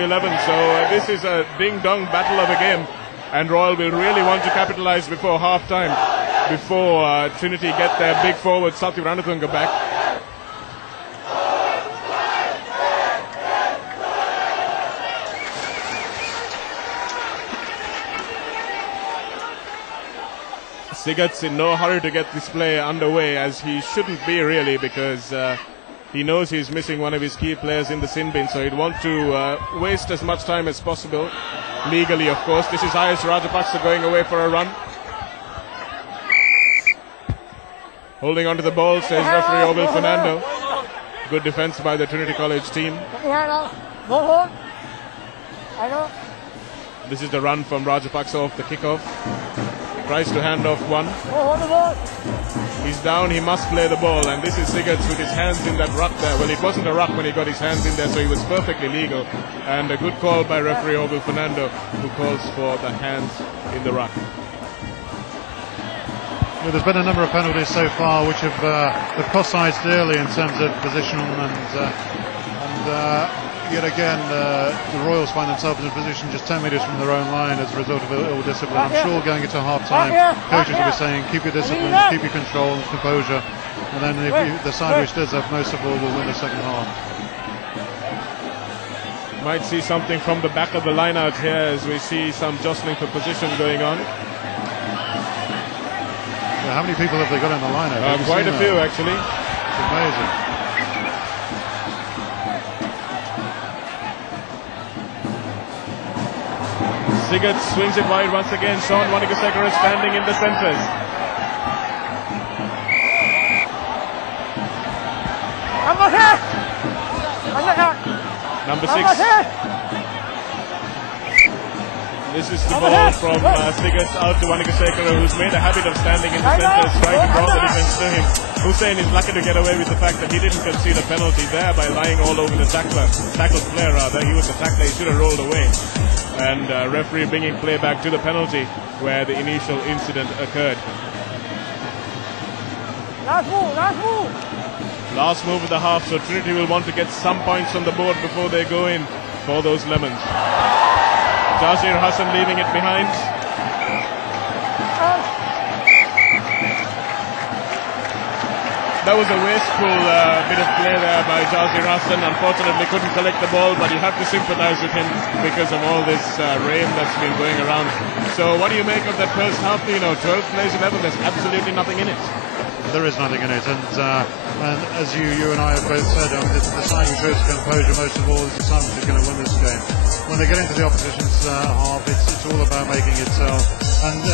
11, so this is a ding-dong battle of a game, and Royal will really want to capitalise before half-time, before Trinity get their big forward Satya Ranatunga back. Sigurds in no hurry to get this play underway, as he shouldn't be really, because he knows he's missing one of his key players in the sin bin, so he'd want to waste as much time as possible, legally of course. This is Ayush Rajapaksa going away for a run. Holding onto the ball, says referee Obel Fernando. Good defense by the Trinity College team. This is the run from Rajapaksa off the kickoff. Tries to hand off one. He's down, he must play the ball, and this is Sigurds with his hands in that ruck there. Well, it wasn't a ruck when he got his hands in there, so he was perfectly legal. And a good call by referee Obel Fernando, who calls for the hands in the ruck. Well, there's been a number of penalties so far which have cost sides dearly in terms of position, and yet again the Royals find themselves in a position just 10 metres from their own line as a result of ill discipline. I'm sure going into half-time, coaches will be saying, keep your discipline, keep your control and composure, and then the side which does have most of all will win the second half. Might see something from the back of the line out here as we see some jostling for position going on. Yeah, how many people have they got in the line? Quite a few actually. It's amazing. Sigurds swings it wide once again. Sean Wanikasekara standing in the centres. Number 6. This is the ball from Sigurds out to Wanikasekara, who's made a habit of standing in the centres, trying to draw the defence to him. Hussein is lucky to get away with the fact that he didn't concede a penalty there by lying all over the tackled player rather. He was the tackler, he should have rolled away. And referee bringing play back to the penalty where the initial incident occurred. Last move of the half, so Trinity will want to get some points on the board before they go in for those lemons. Jazir Hassan leaving it behind. That was a wasteful bit of play there by Jazir Hassan. Unfortunately couldn't collect the ball, but you have to sympathize with him because of all this rain that's been going around. So what do you make of that first half? 12 plays 11, there's absolutely nothing in it. There is nothing in it, and as you and I have both said, the side who shows composure most of all is the side which is going to win this game. When they get into the opposition's half, it's all about making it so. And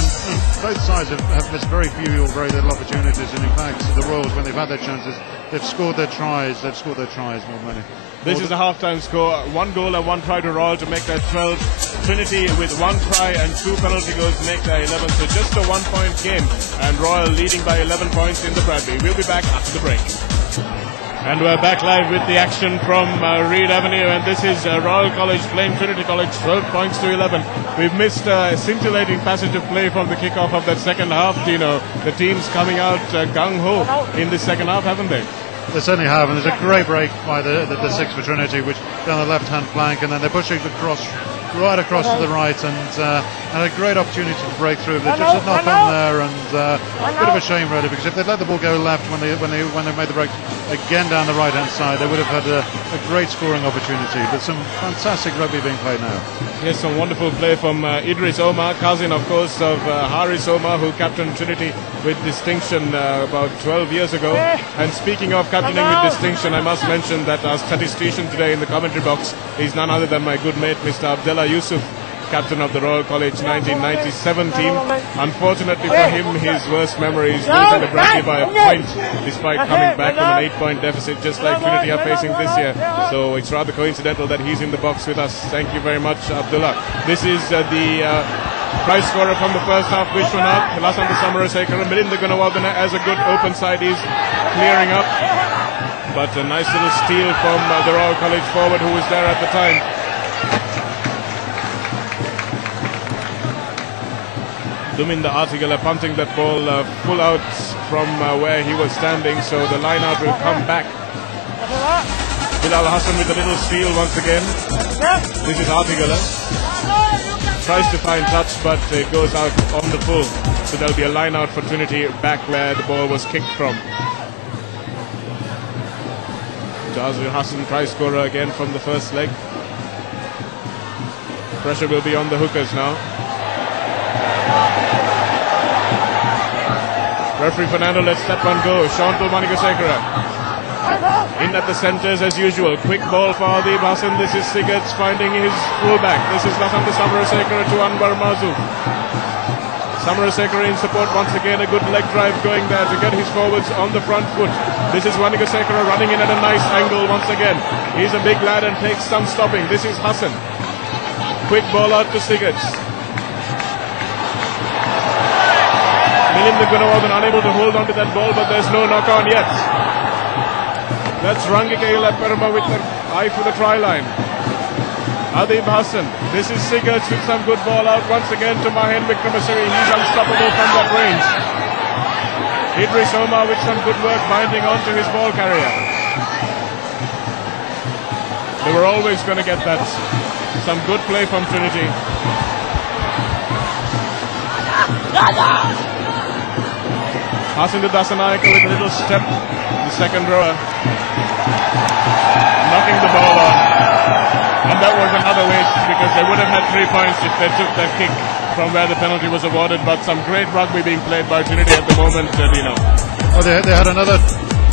both sides have missed very few or very little opportunities, and in fact the Royals, when they've had their chances, they've scored their tries more than many. This is a half-time score, 1 goal and 1 try to Royal to make that 12. Trinity with 1 try and 2 penalty goals to make that 11, so just a 1-point game, and Royal leading by 11 points in the Bradby. We'll be back after the break. And we're back live with the action from Reed Avenue, and this is Royal College playing Trinity College, 12 points to 11. We've missed a scintillating passage of play from the kickoff of that second half, Tino. The team's coming out gung-ho in the second half, haven't they? They certainly have, and there's a great break by the 6 for Trinity, which down the left-hand flank, and then they're pushing the cross right across to the right, and a great opportunity to break through. They just knock on there, and a bit of a shame really, because if they'd let the ball go left when they made the break again down the right-hand side, they would have had a great scoring opportunity. But some fantastic rugby being played now. Yes, some wonderful play from Idris Omar, cousin of course of Haris Omar, who captained Trinity with distinction about 12 years ago. And speaking of captaining with distinction, I must mention that our statistician today in the commentary box is none other than my good mate Mr. Abdullah Yusuf, captain of the Royal College 1997 team. Unfortunately for him, his worst memory is losing the Bradby by a point, despite coming back from an 8-point deficit, just like Trinity are facing this year. So it's rather coincidental that he's in the box with us. Thank you very much, Abdullah. This is the prize scorer from the first half, Vishwanath, Lasanta Samarasekara, Milinda Gunawardana as a good open side is clearing up. But a nice little steal from the Royal College forward who was there at the time. Duminda Artigala punting that ball full out from where he was standing, so the line out will come back. Bilal Hassan with a little steal once again. This is Artigala. Tries to find touch, but it goes out on the full. So there'll be a line out for Trinity back where the ball was kicked from. Jazir Hassan tries scorer again from the first leg. Pressure will be on the hookers now. Referee Fernando lets that one go. Shantul Manigasekara in at the centres as usual. Quick ball for Adib Hassan. This is Sigurds finding his fullback. This is Lasanta Samarasekara to Anwar Mazu. Samarasekara in support once again. A good leg drive going there to get his forwards on the front foot. This is Manigasekara running in at a nice angle once again. He's a big lad and takes some stopping. This is Hassan. Quick ball out to Sigurds. Milind Gunawagan unable to hold on to that ball, but there's no knock on yet. That's Rangikaila Perma with the eye for the try line. Adib Hassan. This is Sigurds with some good ball out once again to Mahen Vikramasiri. He's unstoppable from that range. Idris Omar with some good work binding onto his ball carrier. They were always going to get that. Some good play from Trinity. Hassan to Dasanayaka with a little step. The second rower. Knocking the ball on. And that was another waste because they would have had 3 points if they took that kick from where the penalty was awarded. But some great rugby being played by Trinity at the moment, Dino. Oh, they had another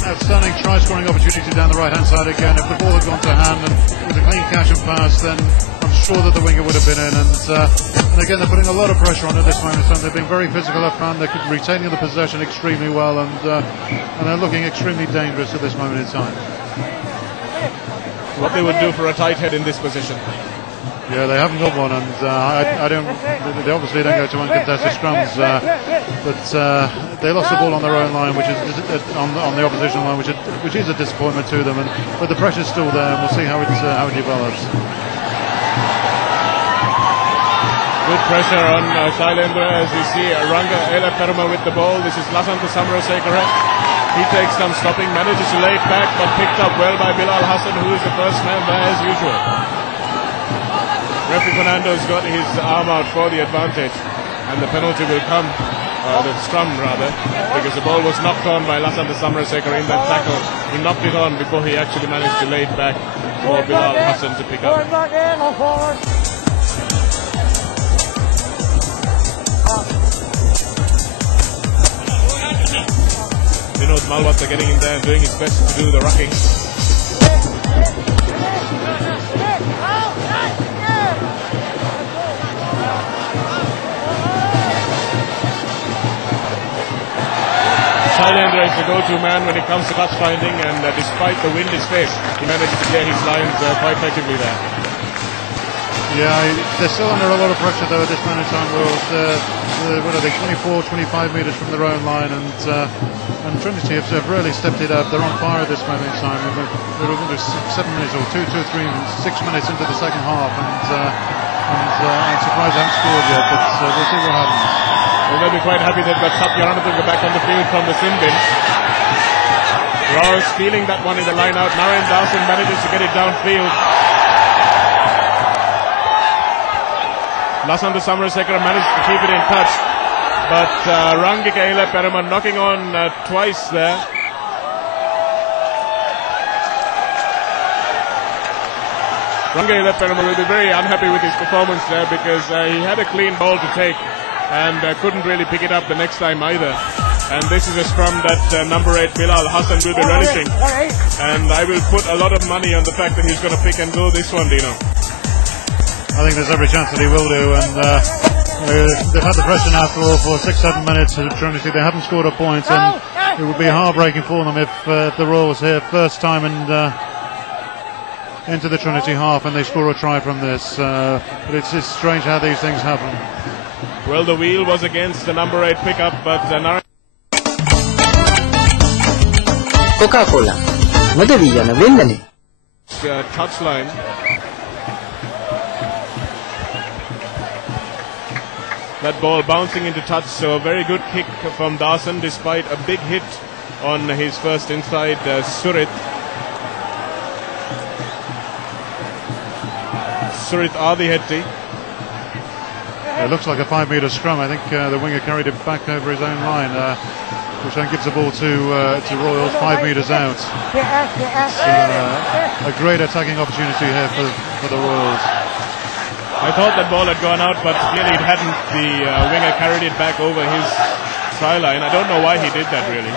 outstanding try-scoring opportunity down the right-hand side again. If the ball had gone to hand and it was a clean catch and pass, then I'm sure that the winger would have been in. And again, they're putting a lot of pressure on at this moment in time. They've been very physical up front. They're retaining the possession extremely well, and they're looking extremely dangerous at this moment in time. What they would do for a tight head in this position. Yeah, they haven't got one, and I don't. They obviously don't go to uncontested scrums, but they lost the ball on their own line, which is on the opposition line, which is a disappointment to them. But the pressure's still there, and we'll see how it develops. Good pressure on Shailendra as we see Ranga Ela Perma with the ball. This is Lasanta Samarasekara. He takes some stopping, manages to lay it back, but picked up well by Bilal Hassan, who is the first man there as usual. Referee Fernando's got his arm out for the advantage, and the penalty will come, the scrum rather, because the ball was knocked on by Lasanta Samarasekara in that tackle. He knocked it on before he actually managed to lay it back for Bilal Hassan to pick up. Vinod Malwatha getting in there and doing his best to do the rucking. Shailendra is the go-to man when it comes to touch finding, and despite the wind his face, he managed to clear his lines quite effectively there. Yeah, they're still under a lot of pressure though at this moment in time. What are they, 24, 25 metres from their own line, and Trinity have really stepped it up. They're on fire at this moment in time. We're looking at 7 minutes or 6 minutes into the second half, and I'm surprised they haven't scored yet, but we'll see what happens. Well, they'll be quite happy they've got Satyaranathan back on the field from the sin bin. Rouse feeling that one in the line out. Narayan Dasan manages to get it downfield. Lasanta Samarasekara managed to keep it in touch, but Rangikaila Perama knocking on twice there. Rangikaila Perama will be very unhappy with his performance there because he had a clean ball to take and couldn't really pick it up the next time either. And this is a scrum that number 8 Bilal Hassan will be relishing, and I will put a lot of money on the fact that he's going to pick and go this one, Dino. I think there's every chance that he will do, and they've had the pressure now for 6-7 minutes at Trinity. They haven't scored a point, and it would be heartbreaking for them if the Royal was here first time and into the Trinity half and they score a try from this. But it's just strange how these things happen. Well, the wheel was against the number 8 pickup, but Coca-Cola. Modevigliano, vendali. Touchline. That ball bouncing into touch, so a very good kick from Dasan despite a big hit on his first inside Surit. Surith Adihetty. It looks like a 5-metre scrum. I think the winger carried it back over his own line, which then gives the ball to Royals 5 metres out. A great attacking opportunity here for the Royals. I thought that ball had gone out, but clearly it hadn't. The winger carried it back over his try line. I don't know why he did that, really.